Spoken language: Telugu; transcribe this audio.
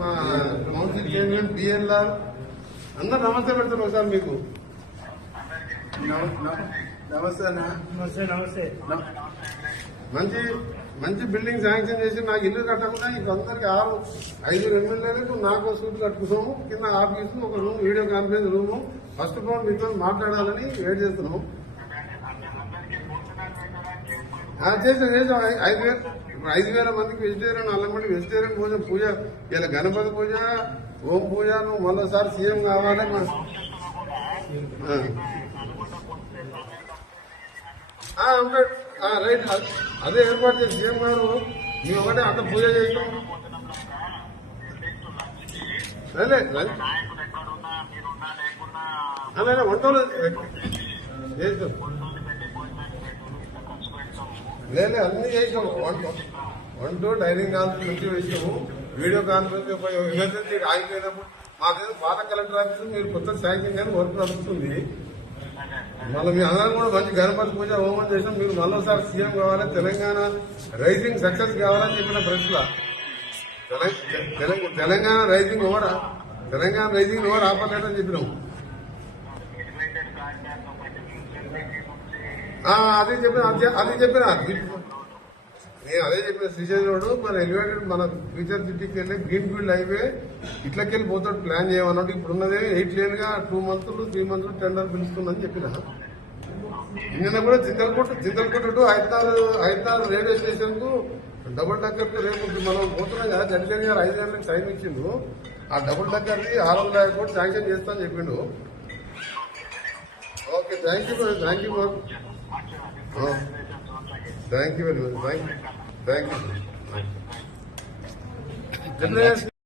మా కౌన్సిల్ చైర్మన్ బిఎల్ఆర్ అందరు నమస్తే పెడతారు ఒకసారి మీకు. నమస్తే అన్న. నమస్తే నమస్తే. మంచి మంచి బిల్డింగ్ శాంక్షన్ చేసి నాకు ఇల్లు కట్టకుండా ఇంకందరికి 5 ఎమ్మెల్యేలకు నాకు సూట్ కట్టుకున్నాము. కింద ఆఫీసు ఒక room, video conference room. First of all మీతో మాట్లాడాలని వెయిట్ చేస్తున్నాము. చేసాం 5,000 మందికి వెజిటేరియన్, 4 మంది వెజిటేరియన్ పూజ ఇలా గణపతి పూజ, ఓం పూజ. నువ్వు మరోసారి సీఎం కావాలి. రైట్, అదే ఏర్పాటు చేసి సీఎం గారు మీ ఒకటే అక్కడ పూజ చేయటం. అలాగే వంటలు చేసాం, లేదు అన్ని చేసాం. వంట డైనింగ్ హాల్ నుంచి వేసాము. వీడియో కాన్ఫరెన్స్ ఎమర్జెన్సీ ఆగిపోయినప్పుడు మాకేదో పాత కలెక్టర్ ఆఫీస్ మీరు కొత్త శాంక్షన్ కానీ వర్క్ నడుస్తుంది. మళ్ళీ మీ అందరం కూడా మంచి గణపతి పూజ హోమం చేసాం. మీరు మరోసారి సీఎం కావాలి, తెలంగాణ రైజింగ్ సక్సెస్ కావాలని చెప్పిన ప్రెస్లో తెలంగాణ రైజింగ్ ఓవర్ ఆపలేదని చెప్పినాం. అది చెప్పిన నేను అదే చెప్పిన. శ్రీశైలం రోడ్ మన ఎలివేటెడ్ మన ఫ్యూచర్ సిటీకి వెళ్ళి గ్రీన్ ఫీల్డ్ హైవే ఇట్లకెళ్ళి పోతాడు ప్లాన్ చేయమన్నట్టు. ఇప్పుడు ఉన్నదే 8 లేన్ గా 2 మంత్స్ 3 మంత్స్ టెండర్ పిలుస్తుందని చెప్పిన. నిన్న కూడా చింతలకోట టు హైదరాబాద్ రైల్వే స్టేషన్ కు డబుల్ డక్కర్ రేపు మనం పోతున్నాం కదా. జడ్జన్ గారు 5 గంటలకు టైం ఇచ్చిండు. ఆ డబుల్ డక్కర్ది 600 కోట్లు శాంక్షన్ చేస్తా అని చెప్పిండు. Okay, thank you very much. Thank you.